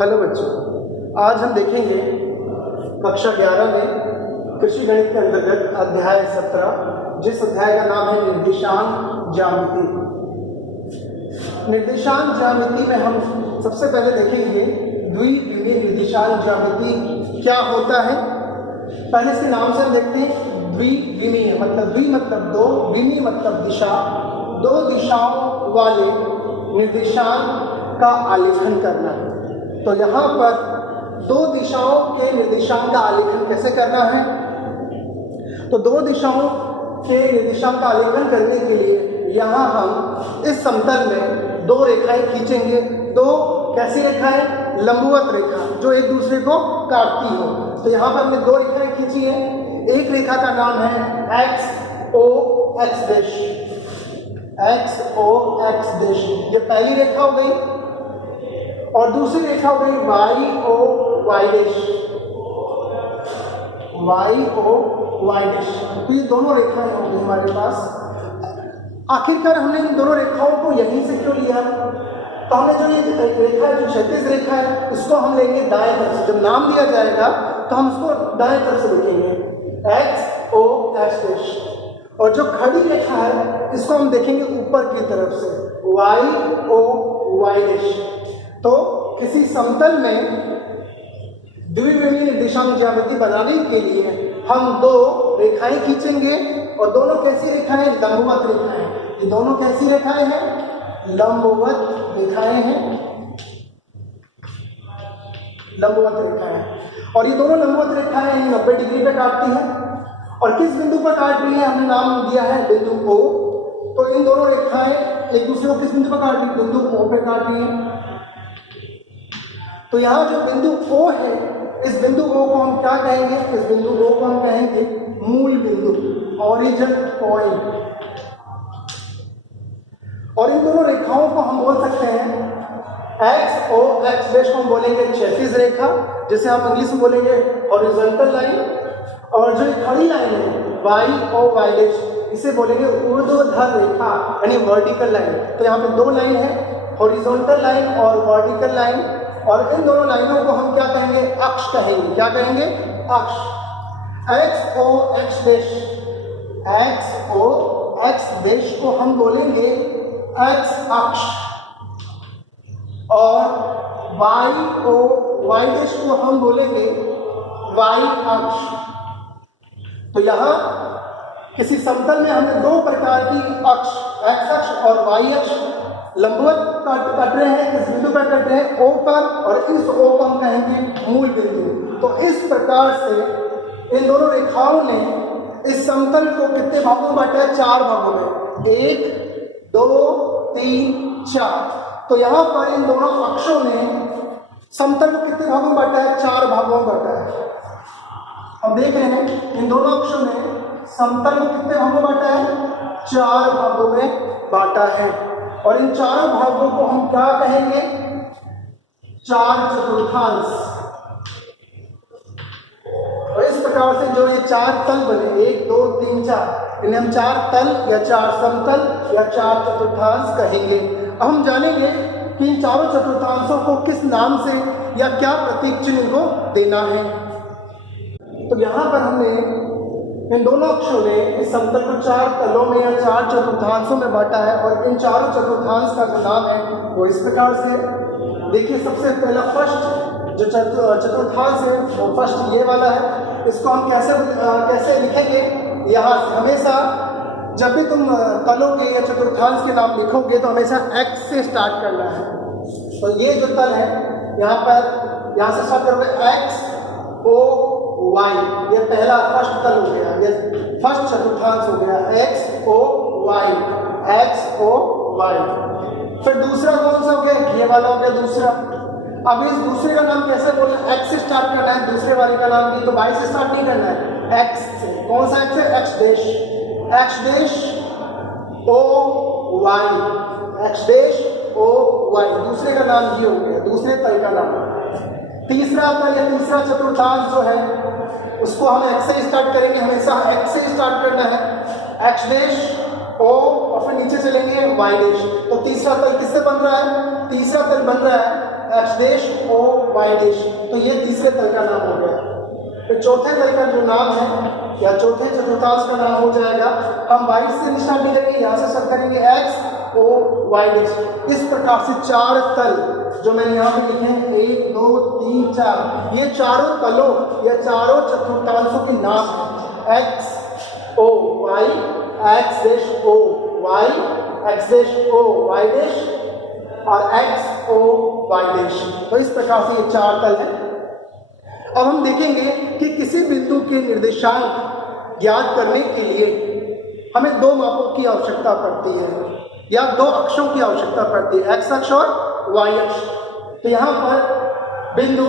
Hello बच्चों, आज हम देखेंगे कक्षा 11 में कृषि गणित के अंतर्गत अध्याय 17, जिस अध्याय का नाम है निर्देशांक ज्यामिति। निर्देशांक ज्यामिति में हम सबसे पहले देखेंगे द्विविमीय निर्देशांक ज्यामिति क्या होता है। पहले इसके नाम से हम देखते हैं द्विविमीय मतलब द्वि मतलब दो, विमीय मतलब दिशा, दो दिशाओं वाले निर्देशांक का आलेखन करना। तो यहाँ पर दो दिशाओं के निर्देशांक का आलेखन कैसे करना है। तो दो दिशाओं के निर्देशांक का आलेखन करने के लिए यहाँ हम इस समतल में दो रेखाएं खींचेंगे। दो कैसी रेखाएं? लंबवत रेखा जो एक दूसरे को काटती हो। तो यहाँ पर हमने दो रेखाएं खींची हैं। एक रेखा का नाम है एक्स ओ एक्स डैश, एक्स ओ एक्स डैश, ये पहली रेखा हो गई। और दूसरी रेखा हो गई Y O Y dash, Y O Y dash. तो ये दोनों रेखाएं होंगी हमारे पास। आखिरकार हमने इन दोनों रेखाओं को यहीं से क्यों लिया? तो हमने जो ये रेखा है, जो क्षैतिज रेखा है, इसको हम लेंगे दाएं तरफ से। जब नाम दिया जाएगा तो हम उसको दाएं तरफ से लिखेंगे एक्स ओ एक्स डैश। और जो खड़ी रेखा है इसको हम देखेंगे ऊपर की तरफ से वाई ओ वाई डैश। तो किसी समतल में द्विविमीय निर्देशांक ज्यामिति बनाने के लिए हम दो रेखाएं खींचेंगे। और दोनों कैसी रेखाएं? लंबवत रेखाएं। ये दोनों कैसी रेखाएं हैं? लंबवत रेखाएं हैं, लंबवत रेखाएं। और ये दोनों लंबवत रेखाएं 90 डिग्री पे काटती हैं। और किस बिंदु पर काट रही है? हमने नाम दिया है बिंदु ओ। तो इन दोनों रेखाएं एक दूसरे को किस बिंदु पर काट रही है? बिंदु ओ पे काट रही है। तो यहाँ जो बिंदु O है, इस बिंदु O को हम क्या कहेंगे? इस बिंदु O को हम कहेंगे मूल बिंदु, ओरिजिन पॉइंट। और इन दोनों रेखाओं को हम बोल सकते हैं एक्स ओ एक्स डैश को हम बोलेंगे क्षैतिज रेखा, जिसे हम इंग्लिश में बोलेंगे हॉरिजॉन्टल लाइन। और जो खड़ी लाइन है वाई ओ वाई डैश, इसे बोलेंगे ऊर्ध्वाधर रेखा यानी वर्टिकल लाइन। तो यहाँ पे दो लाइन है, हॉरिजॉन्टल लाइन और वर्टिकल लाइन। और इन दोनों लाइनों को हम क्या कहेंगे? अक्ष कहेंगे। क्या कहेंगे? अक्ष। एक्स ओ एक्स डैश, एक्स ओ एक्स डैश को हम बोलेंगे एक्स अक्ष। और वाई ओ वाई डैश को हम बोलेंगे वाई अक्ष। तो यहाँ किसी समतल में हमने दो प्रकार की अक्ष, एक्स अक्ष और वाई अक्ष, लंबवत काट रहे हैं। इस बिंदु पर काट रहे हैं O पर, और इस O को हम कहेंगे मूल बिंदु। तो इस प्रकार से इन दोनों रेखाओं ने इस समतल को कितने भागों में बांटा है? 4 भागों में, 1 2 3 4। तो यहाँ पर इन दोनों अक्षों ने समतल को कितने भागों में बांटा है? 4 भागों में बांटा है। हम देख रहे हैं इन दोनों अक्षों ने समतल को कितने भागों में बांटा है? 4 भागों में बांटा है। और इन चारों भागों को हम क्या कहेंगे? 4 चतुर्थांश। और इस प्रकार से जो ये 4 तल बने, 1 2 3 4, इन्हें हम 4 तल या 4 समतल या 4 चतुर्थांश कहेंगे। अब हम जानेंगे कि इन चारों चतुर्थांशों को किस नाम से या क्या प्रतीक चिन्ह को देना है। तो यहाँ पर हमने इन दोनों अक्षों ने इस समतल को 4 तलों में या 4 चतुर्थांशों में बांटा है। और इन चारों चतुर्थांश का जो नाम है वो इस प्रकार से देखिए। सबसे पहला फर्स्ट जो चतुर्थांश है वो फर्स्ट ये वाला है। इसको हम कैसे लिखेंगे? यहाँ से हमेशा जब भी तुम तलों के या चतुर्थांश के नाम लिखोगे तो हमेशा एक्स से स्टार्ट करना है। तो ये जो तल है यहाँ पर, यहाँ से स्टार्ट करोगे एक्स ओ वाई, ये पहला फर्स्ट तल हो गया, ये फर्स्ट चतुर्थांश हो गया X O Y, X O Y. फिर दूसरा कौन सा हो गया? ये वाला हो गया दूसरा। अब इस दूसरे का नाम कैसे बोलना? एक्स से स्टार्ट करना है। दूसरे वाले का नाम भी तो वाई से स्टार्ट नहीं करना है, एक्स से। कौन सा एक्स है? X dash, X dash O Y, X dash O Y. दूसरे का नाम ये हो गया, दूसरे तल का नाम। तीसरा तल या तीसरा चतुर्थांश जो है उसको हम एक्स से स्टार्ट करेंगे। हमेशा एक्स से स्टार्ट करना है, एक्स डैश ओ, और फिर नीचे चलेंगे वाई डैश। तो तीसरा तल किससे बन रहा है? तीसरा तल बन रहा है X dash O Y dash, तो ये तीसरे तल का नाम हो गया। तो चौथे तल का जो नाम है या चौथे चतुर्थांश का नाम हो जाएगा, हम वाई से स्टार्ट नहीं करेंगे, यहाँ से सब करेंगे एक्स ओ वाई डैश। इस प्रकार से चार तल जो मैंने यहाँ पे लिखे हैं 1 2 3 4, ये चारों तलों या चारों चतुर्थांशों के नाम हैं। X O Y, X dash O Y, X dash O Y dash और एक्स ओ वाई डैश। तो इस प्रकार से ये चार तल हैं। अब हम देखेंगे कि किसी बिंदु के निर्देशांक ज्ञात करने के लिए हमें दो मापों की आवश्यकता पड़ती है या दो अक्षों की आवश्यकता पड़ती है, एक्स अक्ष और वाई अक्ष। तो यहाँ पर बिंदु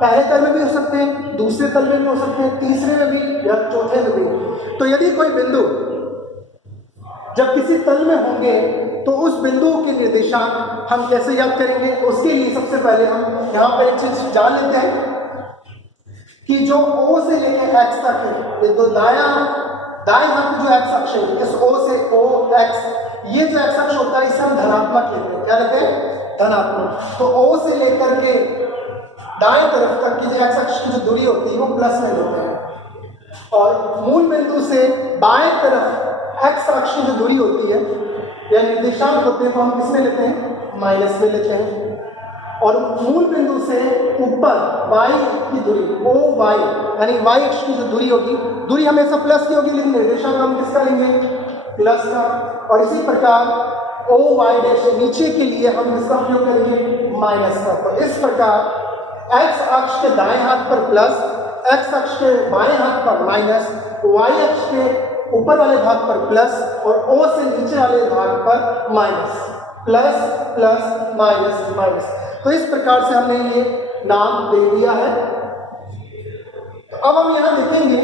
पहले तल में भी हो सकते हैं, दूसरे तल में भी हो सकते हैं, तीसरे में भी या चौथे में भी। तो यदि कोई बिंदु जब किसी तल में होंगे तो उस बिंदु के निर्देशांक हम कैसे याद करेंगे, उसके लिए सबसे पहले हम यहाँ पर एक चीज जान लेते हैं कि जो O से लेकर X तक है, ये तो दाएं हाथ में जो X अक्ष है, इस O से O X, ये जो X अक्ष होता है इसे हम धनात्मक लेते हैं। क्या लेते हैं? धनात्मक। तो O से लेकर के दाएं तरफ तक की जो X अक्ष की जो दूरी होती है वो प्लस में लेते हैं, और मूल बिंदु से बाएं तरफ X अक्ष की जो दूरी होती है या निर्देशांक होते हैं वो हम किसमें लेते हैं? माइनस में लेते हैं। और मूल बिंदु से ऊपर y की दूरी ओ y यानी y अक्ष की जो दूरी होगी, दूरी हमेशा प्लस की होगी, लेकिन निर्देशांक हम किसका लेंगे? प्लस का। और इसी प्रकार ओ वाई डैश नीचे के लिए हम किसका उपयोग करेंगे? माइनस का। तो इस प्रकार x अक्ष के दाएं हाथ पर प्लस, x अक्ष के बाएं हाथ पर माइनस, y अक्ष के ऊपर वाले भाग पर प्लस और o से नीचे वाले भाग पर minus, plus plus minus minus. तो इस प्रकार से हमने ये नाम दे दिया है। तो अब हम यहां देखेंगे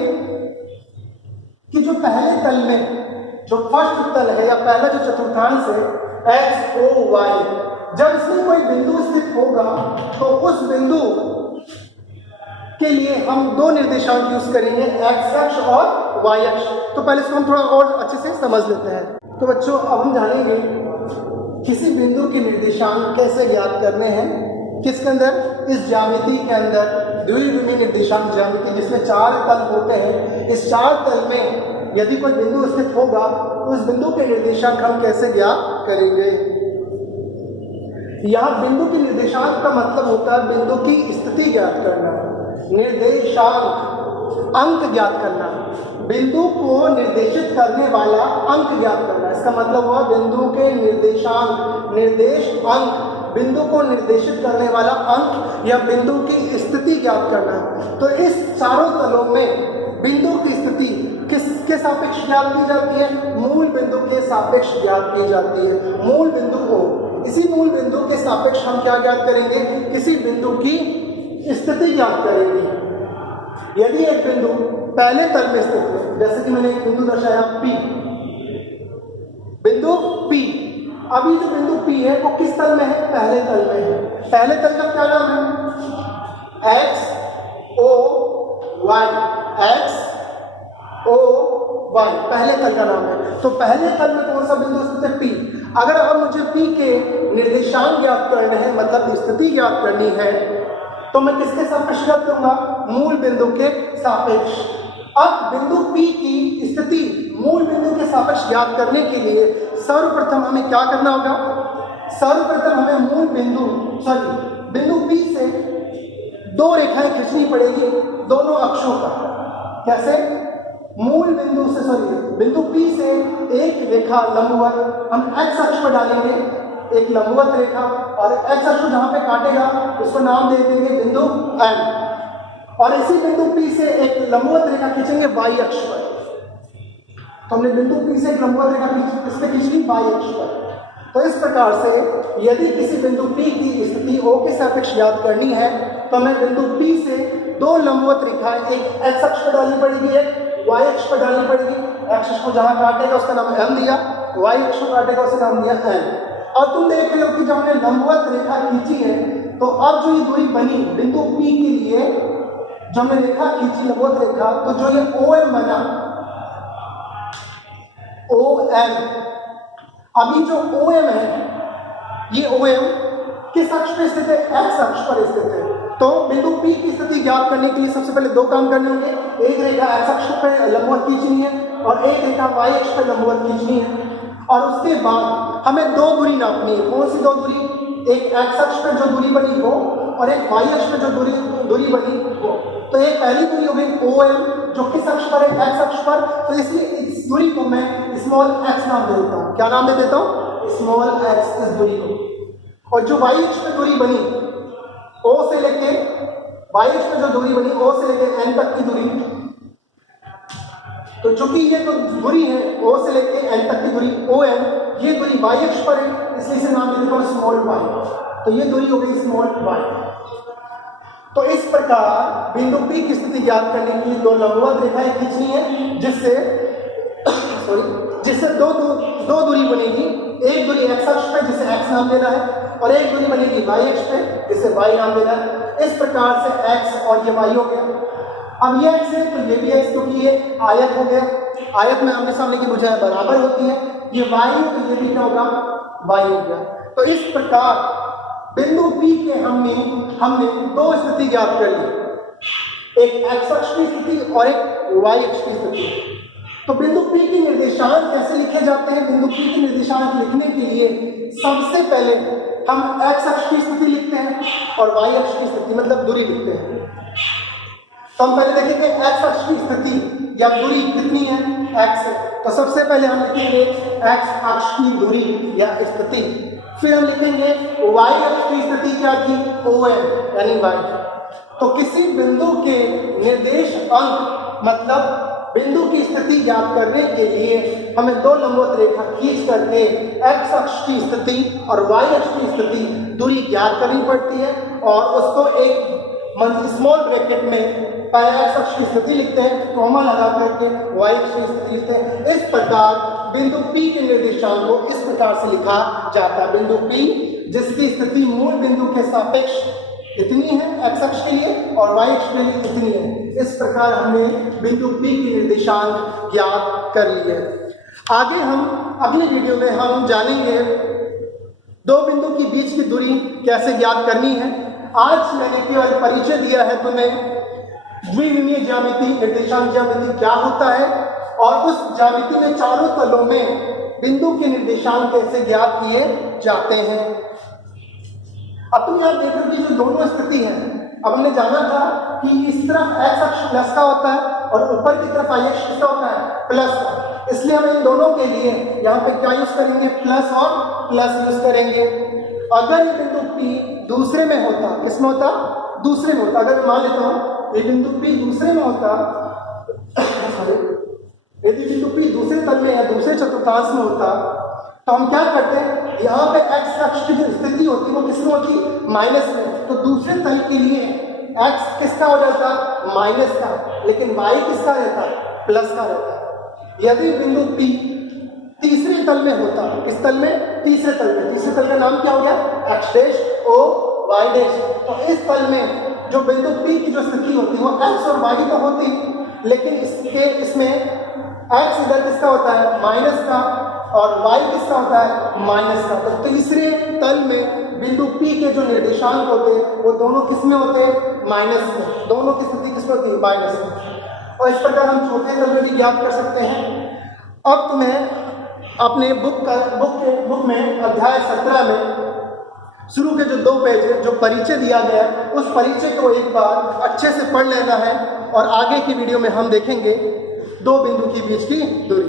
कि जो पहले तल में जो फर्स्ट तल है या पहला जो चतुर्थांश है एक्स ओ वाई, जब इसमें कोई बिंदु स्थित होगा तो उस बिंदु के लिए हम दो निर्देशांक यूज करेंगे, एक्स अक्ष और वाई अक्ष। तो पहले इसको हम थोड़ा और अच्छे से समझ लेते हैं। तो बच्चों अब हम जानेंगे किसी बिंदु के निर्देशांक कैसे ज्ञात करने हैं, किसके अंदर? इस ज्यामिति के अंदर, द्विविमीय निर्देशांक ज्यामिति जिसमें चार तल होते हैं। इस चार तल में यदि कोई बिंदु स्थित होगा तो इस बिंदु के निर्देशांक हम कैसे ज्ञात करेंगे? यहाँ बिंदु के निर्देशांक का मतलब होता है बिंदु की स्थिति ज्ञात करना, निर्देशांक अंक ज्ञात करना, बिंदु को निर्देशित करने वाला अंक ज्ञात करना। इसका मतलब हुआ बिंदु के निर्देशांक, निर्देश अंक, बिंदु को निर्देशित करने वाला अंक या बिंदु की स्थिति ज्ञात करना। तो इस चारों तलों में बिंदु की स्थिति किसके सापेक्ष ज्ञात की जाती है? मूल बिंदु के सापेक्ष ज्ञात की जाती है। मूल बिंदु को, इसी मूल बिंदु के सापेक्ष हम क्या ज्ञात करेंगे? किसी बिंदु की स्थिति ज्ञात करेंगे। यदि एक बिंदु पहले तल में स्थित है, जैसे कि मैंने एक बिंदु दर्शाया P, बिंदु P, अभी जो बिंदु P है वो किस तल में है? पहले तल में है। पहले तल का क्या नाम है? X O Y, X O Y पहले तल का नाम है। तो पहले तल में कौन सा बिंदु स्थित है? P। अगर अब मुझे P के निर्देशांक ज्ञात करने हैं, मतलब स्थिति ज्ञात करनी है, तो मैं किसके सापेक्ष ज्ञात करूंगा? मूल बिंदु के सापेक्ष। अब बिंदु P की स्थिति मूल बिंदु के सापेक्ष ज्ञात करने के लिए सर्वप्रथम हमें क्या करना होगा? सर्वप्रथम हमें मूल बिंदु बिंदु P से दो रेखाएं खींचनी पड़ेगी दोनों अक्षों पर। कैसे? मूल बिंदु से बिंदु P से एक रेखा लंबवत हम x अक्ष पर डालेंगे, एक लंबवत रेखा, और x अक्ष जहां पे काटेगा उसको नाम दे देंगे बिंदु M, और इसी बिंदु P से एक लंबवत रेखा खींचेंगे y अक्ष पर। तो हमने बिंदु P से एक लंबवत रेखा किस पे खींच ली? y अक्ष पर। तो इस प्रकार से यदि किसी बिंदु P की स्थिति O के सापेक्ष ज्ञात करनी है तो हमें बिंदु P से दो लंबवत रेखाएं, एक x अक्ष पर डालनी पड़ेगी, एक y अक्ष पर डालनी पड़ेगी। x अक्ष को जहां काटेगा उसका नाम M दिया, y अक्ष को काटेगा उसका नाम दिया N। और तुम देख रहे हो कि जब हमने लंबवत रेखा खींची है तो अब जो ये दूरी बनी बिंदु P के लिए, जब हमने रेखा खींची लंबवत रेखा, तो जो ये OM बना, OM, अभी जो OM है, ये OM किस अक्ष पे स्थित है? एक्स अक्ष पर स्थित है। तो बिंदु P की स्थिति ज्ञात करने के लिए सबसे पहले दो काम करने होंगे, एक रेखा एक्स अक्ष पे लंबवत खींचनी है और एक रेखा वाई अक्ष पे लंबवत खींचनी है। और उसके बाद हमें दो दूरी नापनी है। कौन सी दो दूरी? एक एक्स अक्ष पे जो दूरी बनी वो और एक वाई अक्ष पे जो दूरी बनी वो। तो ये पहली दूरी हो गई OM, जो किस अक्ष पर है? एक्स अक्ष पर। तो इसलिए इस दूरी को मैं स्मॉल x नाम दे देता हूँ। क्या नाम दे देता हूँ? स्मॉल x इस दूरी को। और जो वाई अक्ष पे दूरी बनी O से लेके वाई अक्ष पे जो दूरी बनी O से लेके N तक की दूरी, तो चूंकि ये तो दूरी है O से लेके N तक की दूरी OM, ये दूरी वाई अक्ष पर है, इसलिए इसे नाम दे देता हूँ स्मॉल y। तो ये दूरी हो गई स्मॉल y। तो इस प्रकार बिंदु P की स्थिति ज्ञात करने के लिए दो लंबवत रेखाएं खींचनी है, जिससे दो दूरी बनेगी। एक दूरी x अक्ष पे जिसे x नाम देना है और एक दूरी बनेगी y अक्ष पे जिसे y नाम देना है। इस प्रकार से x और ये y हो गया। अब ये x है तो ये भी x, क्योंकि ये आयत हो गया। आयत में आमने सामने की भुजाएं बराबर होती है। ये y है तो ये भी क्या होगा? y हो गया। तो इस प्रकार बिंदु P के हमने दो स्थिति ज्ञात कर ली, एक x अक्ष की स्थिति और एक y अक्ष की स्थिति। तो बिंदु P के निर्देशांक कैसे लिखे जाते हैं? बिंदु P के निर्देशांक लिखने के लिए सबसे पहले हम x अक्ष की स्थिति लिखते हैं और y अक्ष की स्थिति मतलब दूरी लिखते हैं। तो हम पहले देखेंगे x अक्ष की स्थिति या दूरी कितनी है? x है। तो सबसे पहले हम लिखेंगे x अक्ष की दूरी या स्थिति। फिर हम लिखेंगे y अक्ष की स्थिति क्या थी? OM यानी y। तो किसी बिंदु के निर्देश अंक मतलब बिंदु की स्थिति ज्ञात करने के लिए हमें दो लंबवत रेखा खींच करके x अक्ष की स्थिति और y अक्ष की स्थिति दूरी ज्ञात करनी पड़ती है और उसको एक स्मॉल ब्रैकेट में पहले x अक्ष की स्थिति लिखते हैं, कॉमा लगा करके y अक्ष की स्थिति लिखते हैं। इस प्रकार बिंदु P के निर्देशांक को इस प्रकार से लिखा जाता है। बिंदु P जिसकी स्थिति मूल बिंदु के सापेक्ष इतनी है x अक्ष के लिए और y अक्ष के लिए इतनी है। इस प्रकार हमने बिंदु P के निर्देशांक ज्ञात कर लिए। आगे हम अगले वीडियो में हम जानेंगे दो बिंदु के बीच की दूरी कैसे ज्ञात करनी है। आज मैंने केवल परिचय दिया है तुम्हें द्विविमीय ज्यामिति, निर्देशांक ज्यामिति क्या होता है और उस ज्यामिति में चारों तलों में बिंदु के निर्देशांक कैसे ज्ञात किए जाते हैं। अब तुम याद देखो कि जो दोनों स्थिति है, अब हमने जाना था कि इस तरफ x अक्ष प्लस का होता है और ऊपर की तरफ y अक्ष किसका होता है? प्लस का। इसलिए हम इन दोनों के लिए यहाँ पे क्या यूज करेंगे? प्लस और प्लस यूज करेंगे। अगर ये बिंदु P दूसरे में होता, किसमें होता? दूसरे में होता। अगर मान लेता हूँ ये बिंदु P दूसरे में होता, यदि बिंदु P दूसरे तल में या दूसरे चतुर्थांश में होता तो हम क्या करते हैं? यहाँ पे x अक्ष की जो स्थिति होती है वो किसमें होती? माइनस में। तो दूसरे तल के लिए x किसका हो जाता? माइनस का, लेकिन y किसका रहता? प्लस का रहता। यदि बिंदु P तीसरे तल में होता, इस तल में तीसरे तल का नाम क्या हो गया? x dash o y dash. तो इस तल में जो बिंदु P की जो स्थिति होती है वो x और y तो होती, लेकिन इसमें x इधर किसका होता है? माइनस का और y किसका होता है? माइनस का। तो तीसरे तल में बिंदु P के जो निर्देशांक होते हैं वो दोनों किसमें होते हैं? माइनस में। दोनों की स्थिति किसमें होती है? माइनस में। और इस प्रकार हम चौथे तल में भी ज्ञात कर सकते हैं। अब तुम्हें अपने बुक में अध्याय 17 में शुरू के जो 2 पेज है, जो परिचय दिया गया है, उस परिचय को एक बार अच्छे से पढ़ लेना है और आगे की वीडियो में हम देखेंगे दो बिंदु के बीच की दूरी।